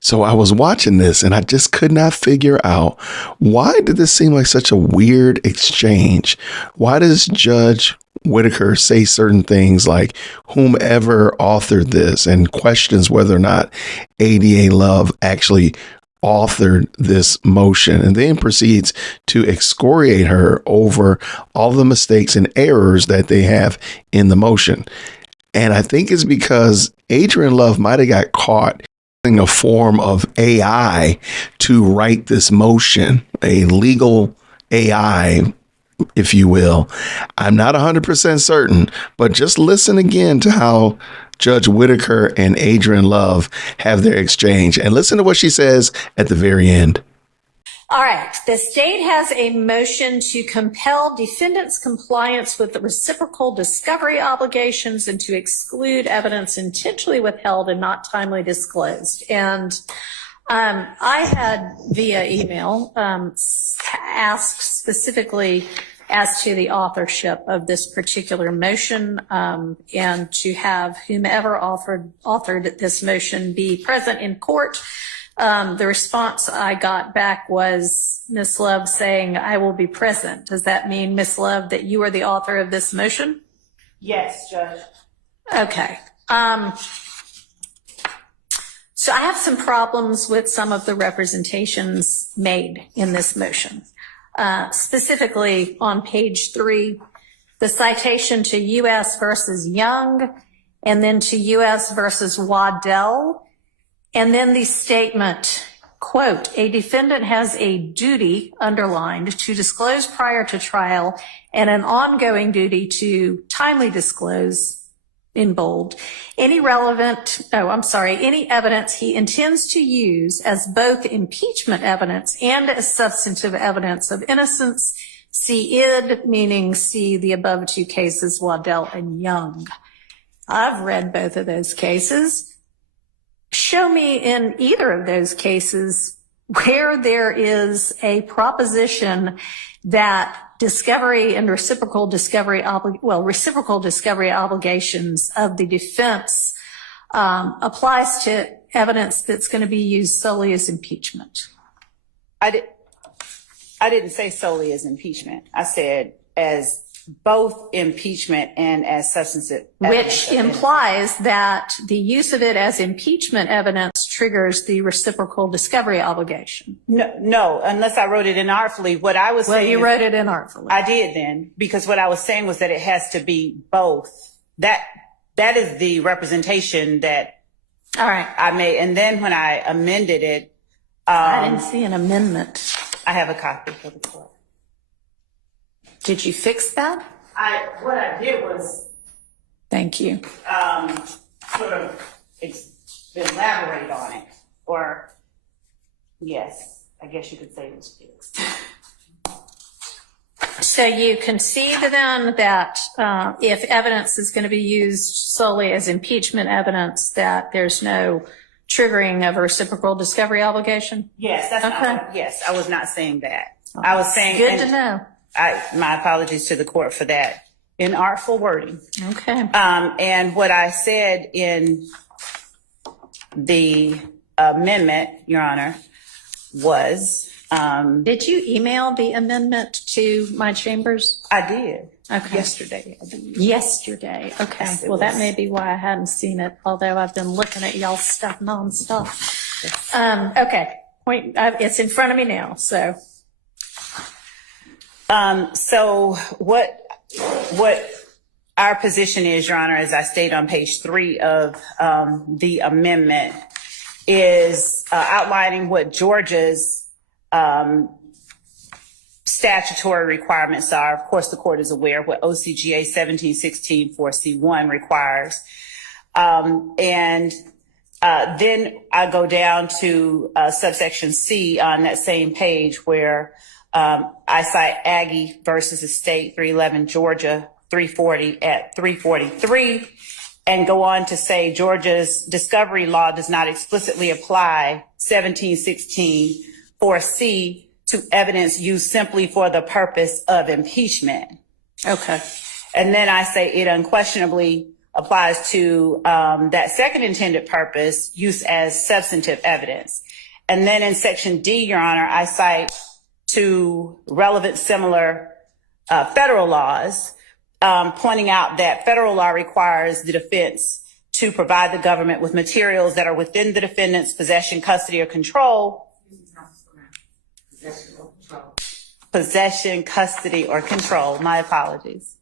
So I was watching this and I just could not figure out, why did this seem like such a weird exchange? Why does Judge Whitaker say certain things like whomever authored this, and questions whether or not ADA Love actually authored this motion, and then proceeds to excoriate her over all the mistakes and errors that they have in the motion? And I think it's because Adriane Love might have got caught a form of AI to write this motion, a legal AI, if you will. I'm not 100% certain, but just listen again to how Judge Whitaker and Adriane Love have their exchange, and listen to what she says at the very end. All right. The state has a motion to compel defendants' compliance with the reciprocal discovery obligations and to exclude evidence intentionally withheld and not timely disclosed. And I had via email asked specifically as to the authorship of this particular motion, and to have whomever authored this motion be present in court. The response I got back was Ms. Love saying, "I will be present." Does that mean, Ms. Love, that you are the author of this motion? Yes, Judge. Okay. So I have some problems with some of the representations made in this motion. Specifically on page 3, the citation to U.S. versus Young, and then to U.S. versus Waddell. And then the statement, quote, "A defendant has a duty," underlined, "to disclose prior to trial and an ongoing duty to timely disclose," in bold, any evidence he intends to use as both impeachment evidence and as substantive evidence of innocence. See id, meaning see the above two cases, Waddell and Young. I've read both of those cases. Show me in either of those cases where there is a proposition that discovery and reciprocal discovery obligations of the defense applies to evidence that's going to be used solely as impeachment. I didn't say solely as impeachment. I said as both impeachment and as substantive evidence. Which implies that the use of it as impeachment evidence triggers the reciprocal discovery obligation. No, unless I wrote it inartfully. What I was saying. Well, you wrote it inartfully. I did then, because what I was saying was that it has to be both. That is the representation that all right. I made. And then when I amended it. I didn't see an amendment. I have a copy for the court. Did you fix that? What I did was. Thank you. Sort of elaborate on it, or yes, I guess you could say it was fixed. So you concede then that if evidence is going to be used solely as impeachment evidence, that there's no triggering of a reciprocal discovery obligation? Yes, that's okay. Yes, I was not saying that. I was saying. Good to know. My apologies to the court for that inartful wording. Okay. And what I said in the amendment, Your Honor, was. Did you email the amendment to my chambers? I did. Okay. Yesterday. Yesterday. Okay. Yes, well, that may be why I hadn't seen it, although I've been looking at y'all's stuff nonstop. Yes. Okay. It's in front of me now. So what our position is, Your Honor, as I state on page 3 of the amendment, is outlining what Georgia's statutory requirements are. Of course, the court is aware of what OCGA 1716 4C1 requires. And then I go down to subsection C on that same page where I cite Aggie versus the state 311 Georgia 340 at 343, and go on to say Georgia's discovery law does not explicitly apply 1716 4C to evidence used simply for the purpose of impeachment. okay. And then I say it unquestionably applies to that second intended purpose, use as substantive evidence. And then in Section D, Your Honor, I cite two relevant similar federal laws, pointing out that federal law requires the defense to provide the government with materials that are within the defendant's possession, custody, or control. Possession, custody, or control. My apologies.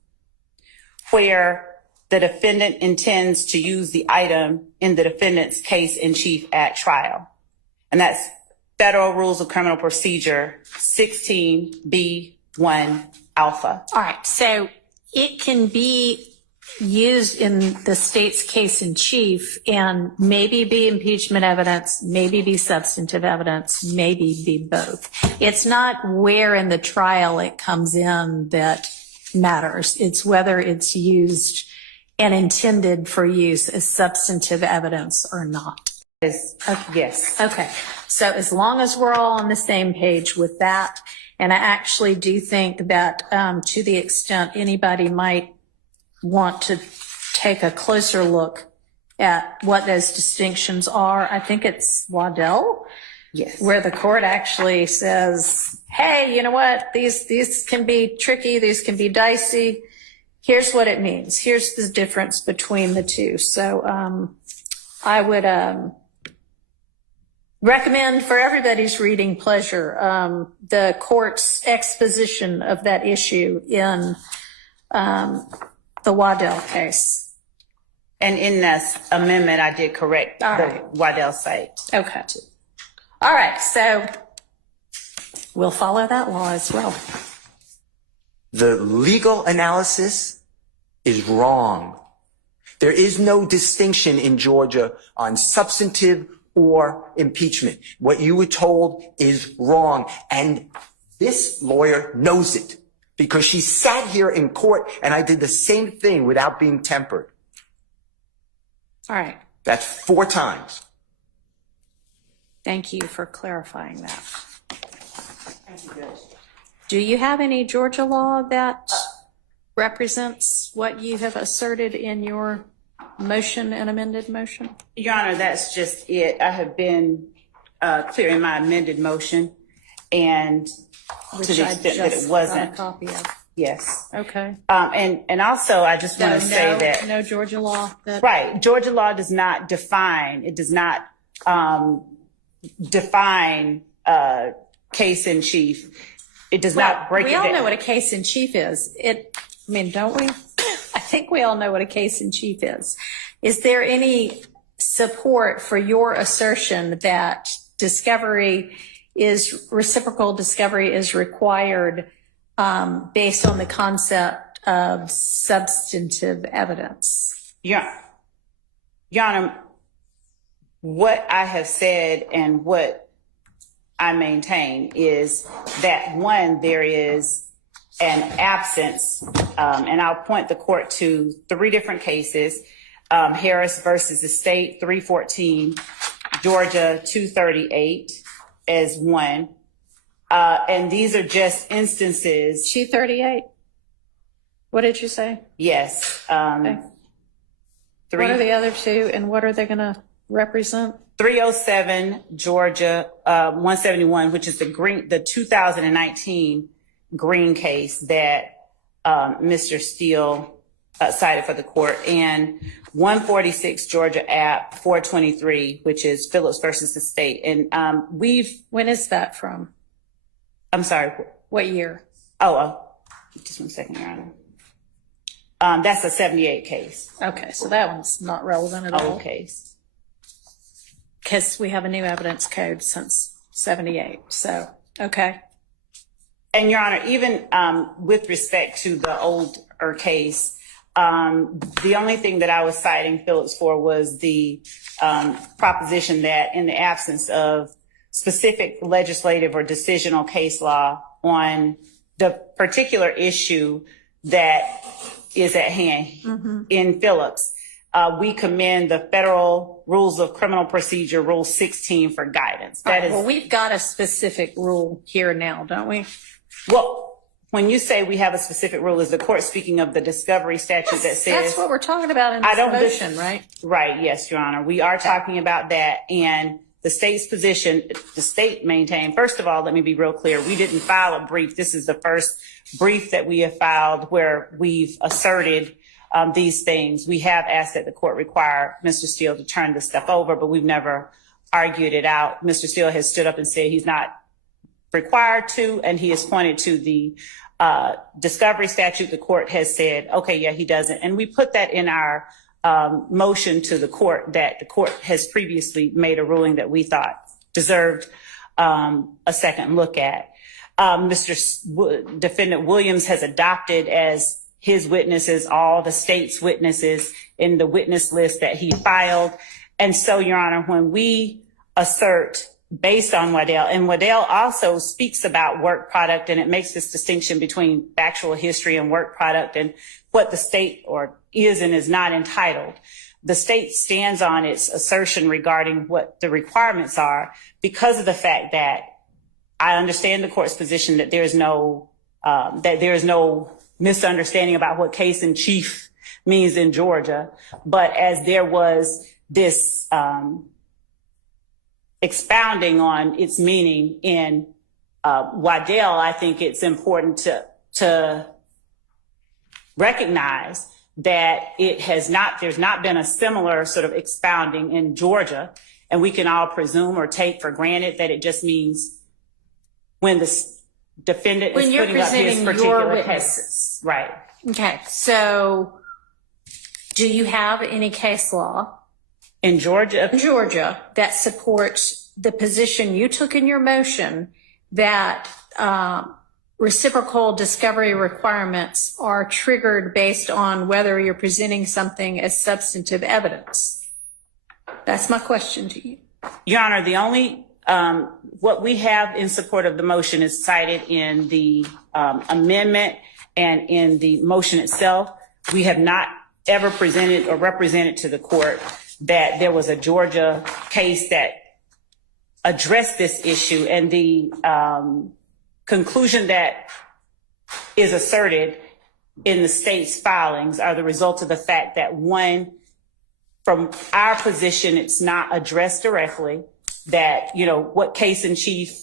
Where the defendant intends to use the item in the defendant's case in chief at trial. And that's Federal Rules of Criminal Procedure 16B1 alpha. All right. So it can be used in the state's case in chief and maybe be impeachment evidence, maybe be substantive evidence, maybe be both. It's not where in the trial it comes in that matters. It's whether it's used and intended for use as substantive evidence or not. Yes. Okay. So as long as we're all on the same page with that, and I actually do think that to the extent anybody might want to take a closer look at what those distinctions are, I think it's Waddell, Yes. where the court actually says, hey, you know what, these can be tricky, these can be dicey. Here's what it means. Here's the difference between the two. So I would recommend for everybody's reading pleasure the court's exposition of that issue in the Waddell case. And in this amendment, I did correct the Waddell site. Okay. All right. So we'll follow that law as well. The legal analysis is wrong. There is no distinction in Georgia on substantive or impeachment. What you were told is wrong. And this lawyer knows it because she sat here in court and I did the same thing without being tempered. All right. That's 4 times. Thank you for clarifying that. Do you have any Georgia law that represents what you have asserted in your motion and amended motion? Your Honor, that's just it. I have been clear in my amended motion, and Which to the I extent that just it got wasn't. a copy of. Yes. Okay. And also, I just want to say that no Georgia law that right, Georgia law does not define. It does not define case in chief. It does not break it down. We all know what a case in chief is. Don't we? I think we all know what a case in chief is. Is there any support for your assertion that reciprocal discovery is required based on the concept of substantive evidence? Your Honor, what I have said and what I maintain is that, one, there is an absence, and I'll point the court to 3 different cases, Harris versus the state, 314, Georgia 238 as one. And these are just instances. 238? What did you say? Yes. Okay. What are the other two, and what are they going to represent? 307 Georgia 171, which is the 2019 Green case that Mr. Steele cited for the court, and 146 Georgia App 423, which is Phillips versus the state. And when is that from? I'm sorry. What year? Just 1 second, Your Honor. That's a 78 case. Okay, so that one's not relevant at all. Old case. Because we have a new evidence code since 78. So, okay. And Your Honor, even with respect to the older case, the only thing that I was citing Phillips for was the proposition that in the absence of specific legislative or decisional case law on the particular issue that is at hand in Phillips, we commend the Federal Rules of Criminal Procedure, Rule 16, for guidance. Well, we've got a specific rule here now, don't we? Well, when you say we have a specific rule, is the court speaking of the discovery statute that says? That's what we're talking about in this motion, right? Right. Yes, Your Honor. We are talking about that. And the state's position, the state maintained, first of all, let me be real clear. We didn't file a brief. This is the first brief that we have filed where we've asserted these things. We have asked that the court require Mr. Steele to turn this stuff over, but we've never argued it out. Mr. Steele has stood up and said he's not required to, and he has pointed to the discovery statute. The court has said, okay, yeah, he doesn't. And we put that in our motion to the court, that the court has previously made a ruling that we thought deserved a second look at. Defendant Williams has adopted as his witnesses all the state's witnesses in the witness list that he filed. And so, Your Honor, when we assert based on Waddell, and Waddell also speaks about work product, and it makes this distinction between factual history and work product and what the state or is and is not entitled. The state stands on its assertion regarding what the requirements are because of the fact that I understand the court's position that there is no misunderstanding about what case in chief means in Georgia. But as there was this expounding on its meaning in Waddell, I think it's important to recognize that there's not been a similar sort of expounding in Georgia. And we can all presume or take for granted that it just means when the defendant is putting up his particular case. Right. Okay. So do you have any case law in Georgia that supports the position you took in your motion that reciprocal discovery requirements are triggered based on whether you're presenting something as substantive evidence? That's my question to you. Your Honor, the only what we have in support of the motion is cited in the amendment and in the motion itself. We have not ever presented or represented to the court that there was a Georgia case that addressed this issue. And the conclusion that is asserted in the state's filings are the result of the fact that, one, from our position, it's not addressed directly, that, what case in chief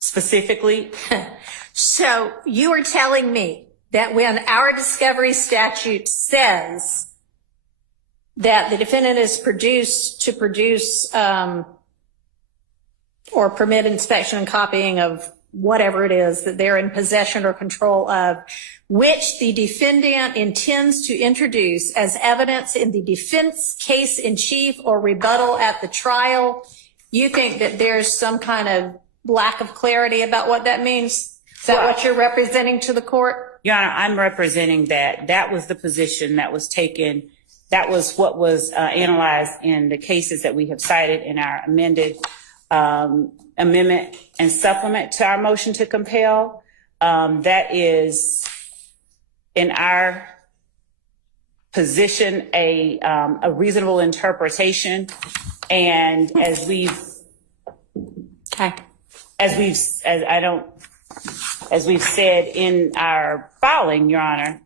specifically. So you are telling me that when our discovery statute says that the defendant is to produce or permit inspection and copying of whatever it is that they're in possession or control of, which the defendant intends to introduce as evidence in the defense case in chief or rebuttal at the trial, you think that there's some kind of lack of clarity about what that means? Is that what you're representing to the court? Your Honor, I'm representing that was the position that was taken. That was what was analyzed in the cases that we have cited in our amended amendment and supplement to our motion to compel. That is, in our position, a reasonable interpretation. And as we've said in our filing, Your Honor,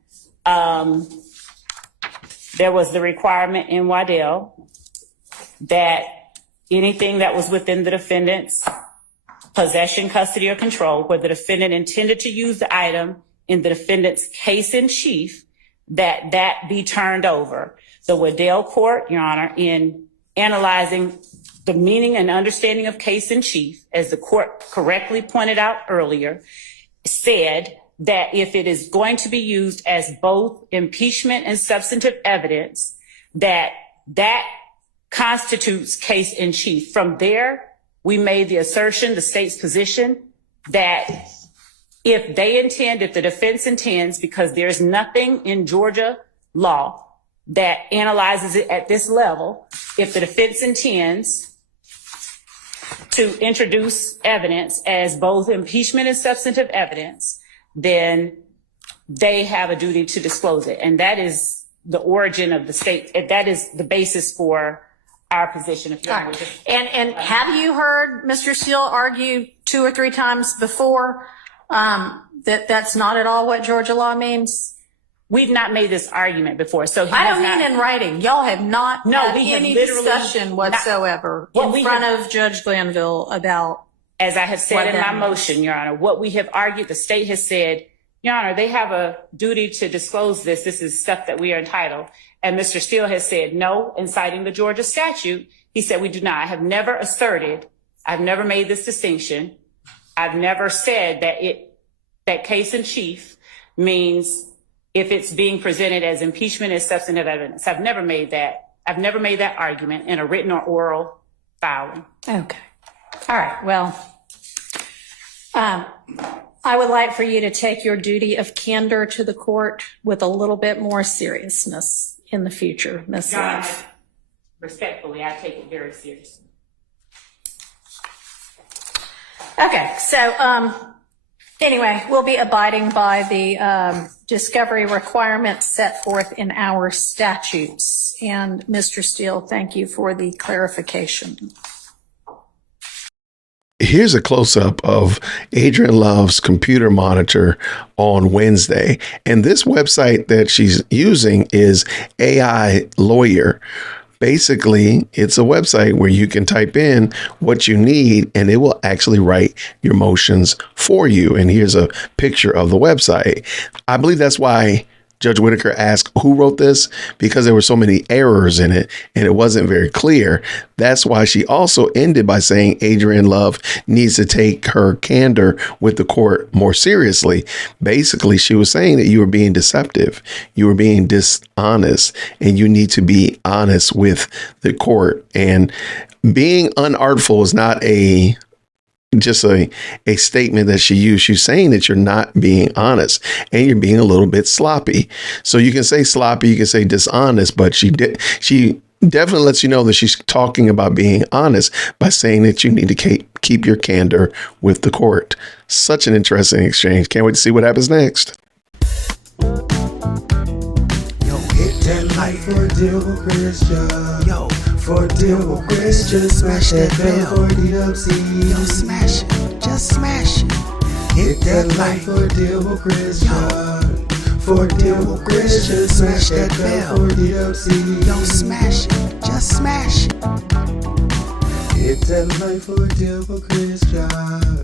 there was the requirement in Waddell that anything that was within the defendant's possession, custody, or control, where the defendant intended to use the item in the defendant's case in chief, that be turned over. The Waddell court, Your Honor, in analyzing the meaning and understanding of case in chief, as the court correctly pointed out earlier, said that if it is going to be used as both impeachment and substantive evidence, that constitutes case in chief. From there, we made the assertion, the state's position, that if the defense intends, because there's nothing in Georgia law that analyzes it at this level, if the defense intends to introduce evidence as both impeachment and substantive evidence, then they have a duty to disclose it. And that is the origin of the state. That is the basis for our position. And have you heard Mr. Steele argue 2 or 3 times before That's not at all what Georgia law means? We've not made this argument before. So I don't mean in writing. Y'all have not had we have any literally discussion whatsoever in front of Judge Glanville about. As I have said in my motion, Your Honor, what we have argued, the state has said, Your Honor, they have a duty to disclose this. This is stuff that we are entitled. And Mr. Steele has said no, in citing the Georgia statute. He said we do not. I have never asserted, I've never made this distinction. I've never said that case in chief means if it's being presented as impeachment as substantive evidence. I've never made that. I've never made that argument in a written or oral filing. Okay. All right. Well, I would like for you to take your duty of candor to the court with a little bit more seriousness in the future, Ms. Love. Respectfully, I take it very seriously. Okay. So, anyway, we'll be abiding by the discovery requirements set forth in our statutes. And Mr. Steele, thank you for the clarification. Here's a close-up of Adriane Love's computer monitor on Wednesday. And this website that she's using is AI Lawyer. Basically, it's a website where you can type in what you need and it will actually write your motions for you. And here's a picture of the website. I believe that's why Judge Whitaker asked who wrote this, because there were so many errors in it and it wasn't very clear. That's why she also ended by saying Adriane Love needs to take her candor with the court more seriously. Basically, she was saying that you were being deceptive, you were being dishonest, and you need to be honest with the court. And being unartful is not just a statement that she used. She's saying that you're not being honest and you're being a little bit sloppy. So you can say sloppy, you can say dishonest, but she definitely lets you know that she's talking about being honest by saying that you need to keep your candor with the court. Such an interesting exchange. Can't wait to see what happens next. Hit that like for deal with Christian. Yo, for deal with Christian. Smash that bell for DWC. Yo, smash it. Just smash it. Hit that like for deal with Christian. For deal with Christian. Smash that bell for DWC. Yo, smash it. Just smash it. Hit that like for deal with Christian.